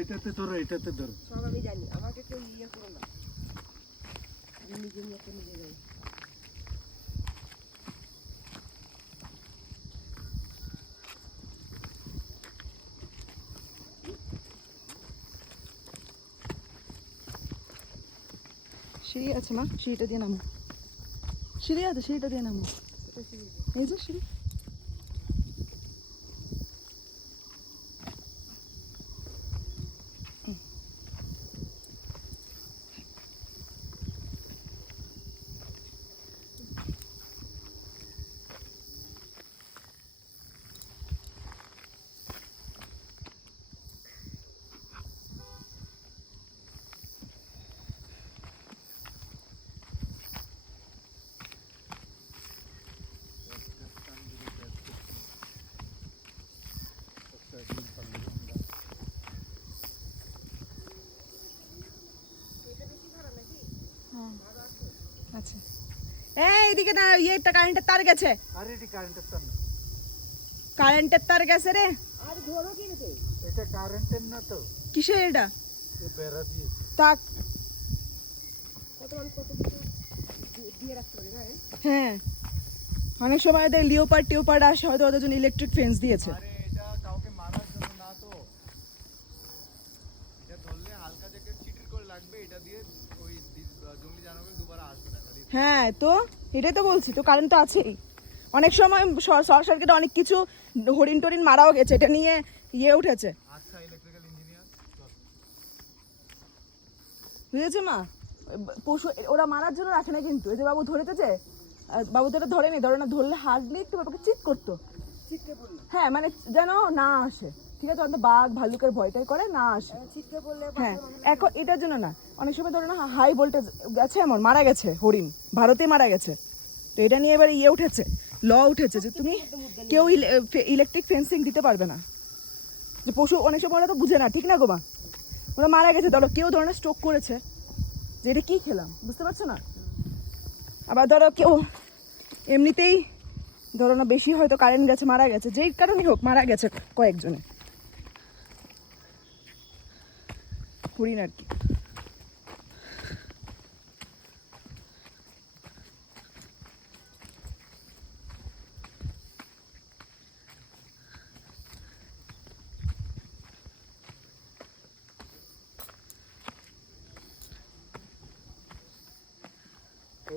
এটাতে ধরো, এটাতে ধরো। সব আমি জানি, আমাকে কেউ ইয়ে করো না, আমি নিজে নিজে যাই। সিঁড়ি আছে মা, সিঁড়িটা দিয়ে নামো। সিঁড়ি আছে, সিঁড়িটা দিয়ে নামো। এই যে সিঁড়ি। আচ্ছা, এইদিকে না, ইয়েটা কারেন্টের তার গেছে। আরে এটি কারেন্টের তার না, কারেন্টের তার গেছে রে। আর ধরো কি রে, এটা কারেন্টের না তো। কিসের এটা? এ বেড়া দিয়েছে। তাক। কত কিছু দিয়ে রাখতে পারে না। হ্যাঁ, অনেক সময় ওদের লিওপার্ড টিওপার্ড আসে, হয়তো ওদের জন্য ইলেকট্রিক ফেন্স দিয়েছে। আরে এটা কাউকে মারার জন্য না তো, এটা ধরলে হালকা জ্যাকেট চিটির করে লাগবে, এটা দিয়ে ওই জঙ্গলি জানোয়ার দুবার আসবে না। হ্যাঁ তো এটাই তো বলছি, তো কারেন্ট তো আছেই। অনেক সময় শর্ট সার্কিটে অনেক কিছু হরিণ টরিণ মারাও গেছে, এটা নিয়ে ইয়ে উঠেছে। আচ্ছা, ইলেকট্রিক্যাল ইঞ্জিনিয়ার বুঝেছো মা? পশু ওরা মারার জন্য রাখে না, কিন্তু এই যে বাবু ধরেছে, বাবু তো এটা ধরেনি, ধরে না, ধরলে হারলে একটু বাবাকে চিৎ করতো। হ্যাঁ, মানে যেন না আসে, ঠিক আছে, অন্তত বাঘ ভাল্লুকের ভয়টাই করে না আসে। হ্যাঁ, এখন এটার জন্য না, অনেক সময় ধরো না হাই ভোল্টেজ গেছে, এমন মারা গেছে হরিণ, ভারতে মারা গেছে। তো এটা নিয়ে এবার ইয়ে উঠেছে, ল উঠেছে যে তুমি কেউ ইলেকট্রিক ফেন্সিং দিতে পারবে না। যে পশু অনেক সময় ওরা তো বুঝে না, ঠিক না গো মা? ওরা মারা গেছে, ধরো কেউ ধরো না স্ট্রোক করেছে, যে এটা কী খেলাম, বুঝতে পারছো না? আবার ধরো কেউ এমনিতেই ধরো না বেশি হয়তো কারেন্ট গেছে, মারা গেছে, যেই কারণেই হোক মারা গেছে কয়েকজনে, হরিণ আর কি।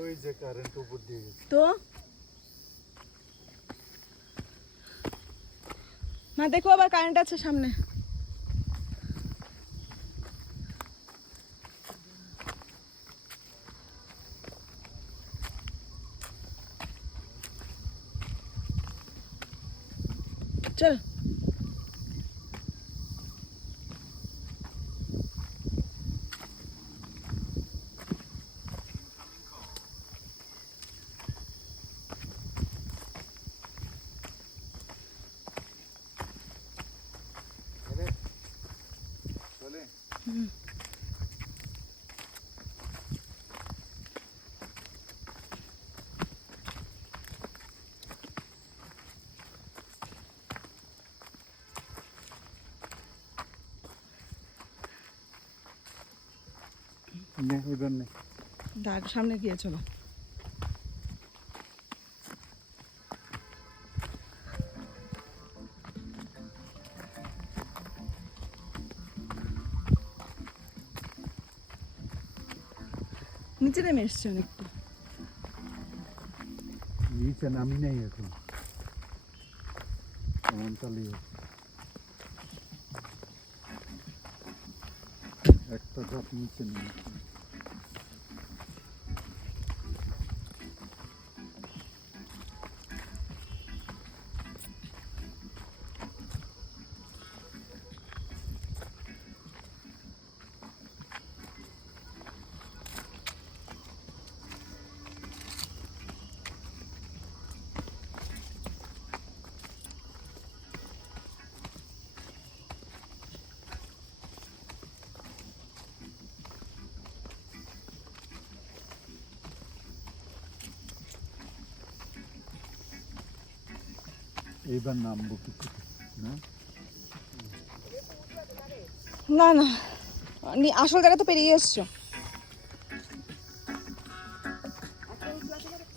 ওই যে কারেন্ট উপর দিয়ে গেছে। তো মা দেখো, আবার কারেন্ট আছে সামনে। চল। সামনে গিয়ে চলো। নিচে নেমে এসছে অনেকটা। নিচে নামি নেই এখন, এমন চালিয়ে একটা ধাপ নিচে নেই। এইবার নামবো কি করে? না না না আসল জায়গা তো পেরিয়ে এসছো।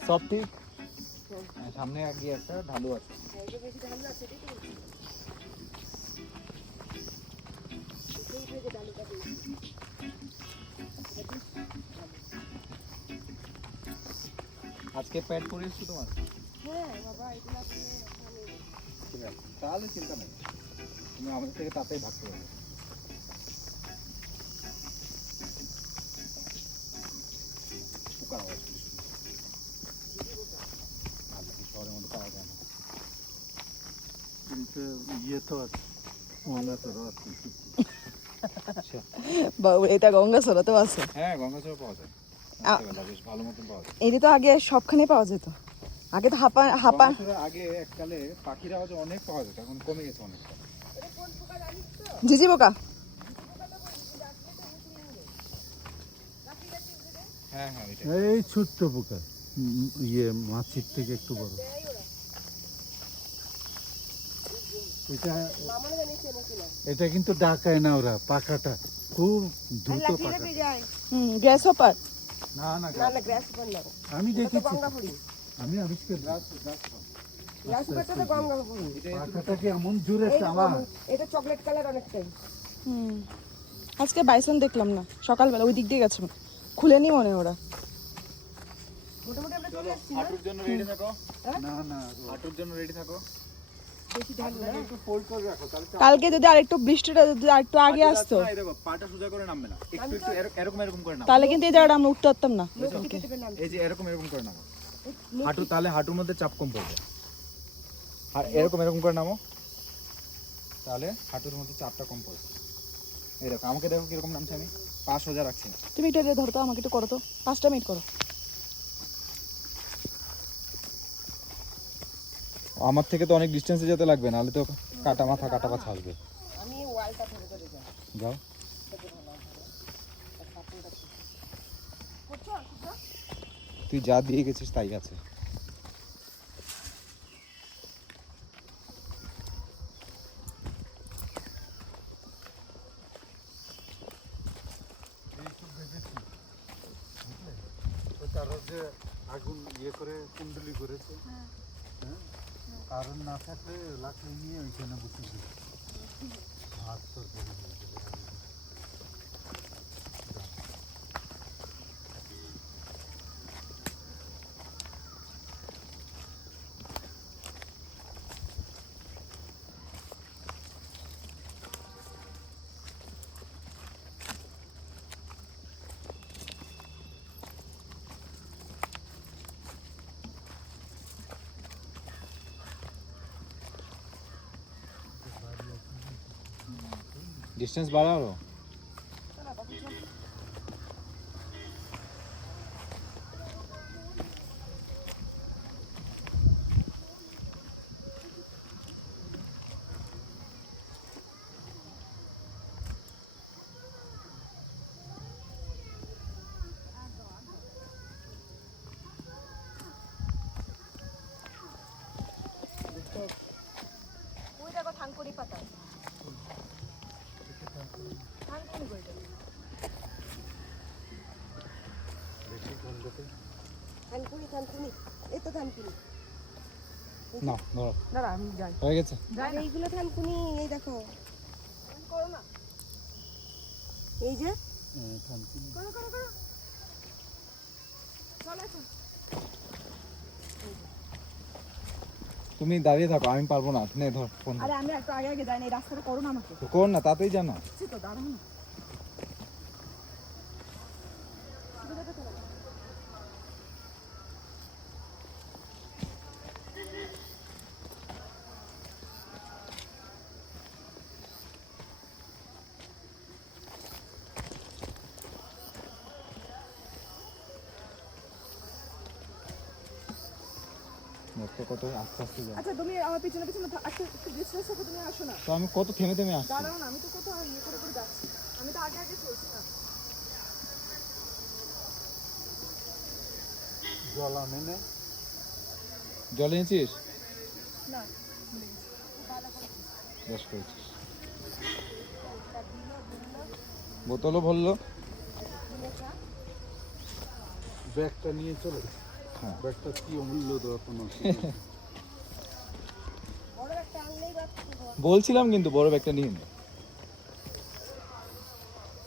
সব ঠিক সামনে গিয়ে একটা ঢালু আছে। আজকে প্যাড পরে এসছো তোমার? হ্যাঁ বাবা এগুলো আপনি ঠিক আছে তাহলে চিন্তা নেই, তুমি আমাদের থেকে তাতেই ভাগ করে নেবে। পোকার আওয়াজ শুনছি। আর নাকি শহরের মধ্যে পাওয়া যায় না। কিন্তু ইয়ে তো আছে, মনে তো আছে। বাবু এটা গঙ্গা সরাতেও আছে। হ্যাঁ গঙ্গাচড়া পাওয়া যায় রাত্রেবেলা, বেশ ভালো মতন পাওয়া যায়। এটি তো আগে সবখানে পাওয়া যেত, আগে তো হাপা হাপা। গঙ্গাচড়া আগে এককালে পাখির আওয়াজ অনেক পাওয়া যেত, এখন কমে গেছে অনেকটা। ঝিঝি পোকা। হ্যাঁ হ্যাঁ ওইটাই। এই ছোট্ট পোকা, ইয়ে মাছির থেকে একটু বড়। এটা মামনে জানিস নাকি না এটা কিন্তু ডাকায় না ওরা, পাখাটা খুব দ্রুত লাফিয়ে পাখা। লাফিয়ে যায়। Gas hopper. না না না না গ্রাস পান না, আমি দেখেছি, গঙ্গাপুরি। আমি আবিষ্কার গ্রাস পানটা তো গঙ্গাপুরি। পাখাটাকে এমন জোরে এই চালা। এটা চকলেট কালার অনেকটাই। আজকে বাইসন দেখলাম না, সকালবেলা ওই দিক দিয়ে গেছে, খুলেনি মনে হয় ওরা। মোটামুটি আমরা চলে আসছি না? হাঁটুর জন্য রেডি থাকো, না না হাঁটুর জন্য রেডি থাকো। বেশি ঢালু না। একটু ফোল্ড করে রাখো তাহলে কালকে যদি আরেকটু বৃষ্টিটা যদি আরেকটু আগে আসতো, এই দেখো পাটা সোজা করে নামবে না, একটু একটু এরকম এরকম করে নাও। তাহলে কিন্তু এই জায়গাটা আমরা উঠতে পারতাম না। টিপে টিপে নাম। এই যে এরকম এরকম করে নামো, হাঁটু তাহলে হাঁটুর মধ্যে চাপ কম পড়বে। আর এরকম এরকম করে নামো, তাহলে হাঁটুর মধ্যে চাপটা কম পড়বে। এই দেখো আমাকে দেখো কিরকম নামছে, আমি পা সোজা রাখছি না। তুমি এটা ধরো তো, আমাকে একটু করো তো, 5টা মিনিট করো। আমার থেকে তো অনেক ডিস্টেন্সে যেতে লাগবে, নাহলে তো কাটা মাথা কাটা পাছা আসবে। আমি এই ওয়ালটা ধরে ধরে যাই। যাও তুই যা দিয়ে গেছিস তাই আছে। তারা যে আগুন ইয়ে করে কুণ্ডলি করেছে, হ্যাঁ, কারণ না থাকলে লাকড়ি নিয়ে ওইখানে বসে দিত। ভাত তরকারি হয়ে যাবে। ডিস্টেন্স বাড়াও। ওই দেখো থানকুনি পাতা। থানকুনি বলতে থানকুনি থানকুনি, এই তো থানকুনি। না ধরো, দাঁড়া আমি যাই। হয়ে গেছে। আর এইগুলো থানকুনি, এই দেখো করো না, এই যে করো করো করো, চলো এখন। তুমি দাঁড়িয়ে থাকো, আমি পারবো না। নে ধর ফোন। আরে আমি একটু আগে আগে যাই না, এই রাস্তাটা করো না আমাকে। তো কর না, তাতেই জানো। বুঝছি তো, দাঁড়াও না। দেখো কত আস্তে আস্তে যাও। আচ্ছা তুমি আমার পিছনে পিছনে একটু ডিস্টেন্স থেকে তুমি আসো না। তো আমি কত থেমে থেমে আসছি। দাঁড়াও না, আমি তো কত ইয়ে করে করে যাচ্ছি, আমি তো আগে আগে চলছি না। জল আনে না, জল এনেছিস? না বেশ করেছিস। বোতলও ভরলো। ব্যাগটা নিয়ে চলে হ্যাঁ। ব্যাগটা কি অমূল্য রত্ন বলছিলাম কিন্তু বড় ব্যাগটা নিয়ে নে।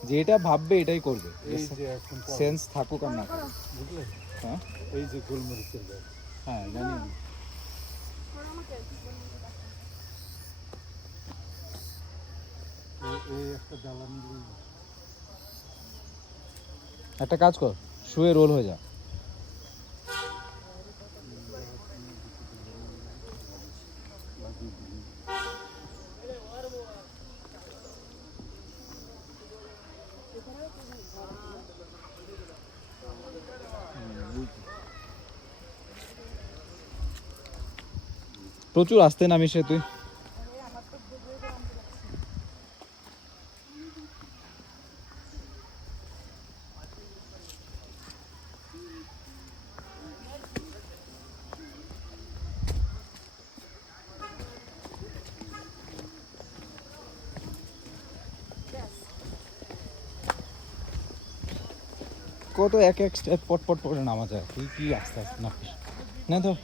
যেটা ভাববে এটাই করবে, এই যে এখন পাবো, সেন্স থাকুক আর না থাকুক। বুঝলে হ্যাঁ এই যে গোলমরিচের ব্যাগ হ্যাঁ জানি। এই একটা জ্বালানি একটা কাজ কর, শুয়ে রোল হয়ে যা। প্রচুর আসতে নামিস রে তুই। কত এক এক স্টেপ পট পট করে নামা যায়, তুই কি আস্তে আস্তে নামিস না। ধর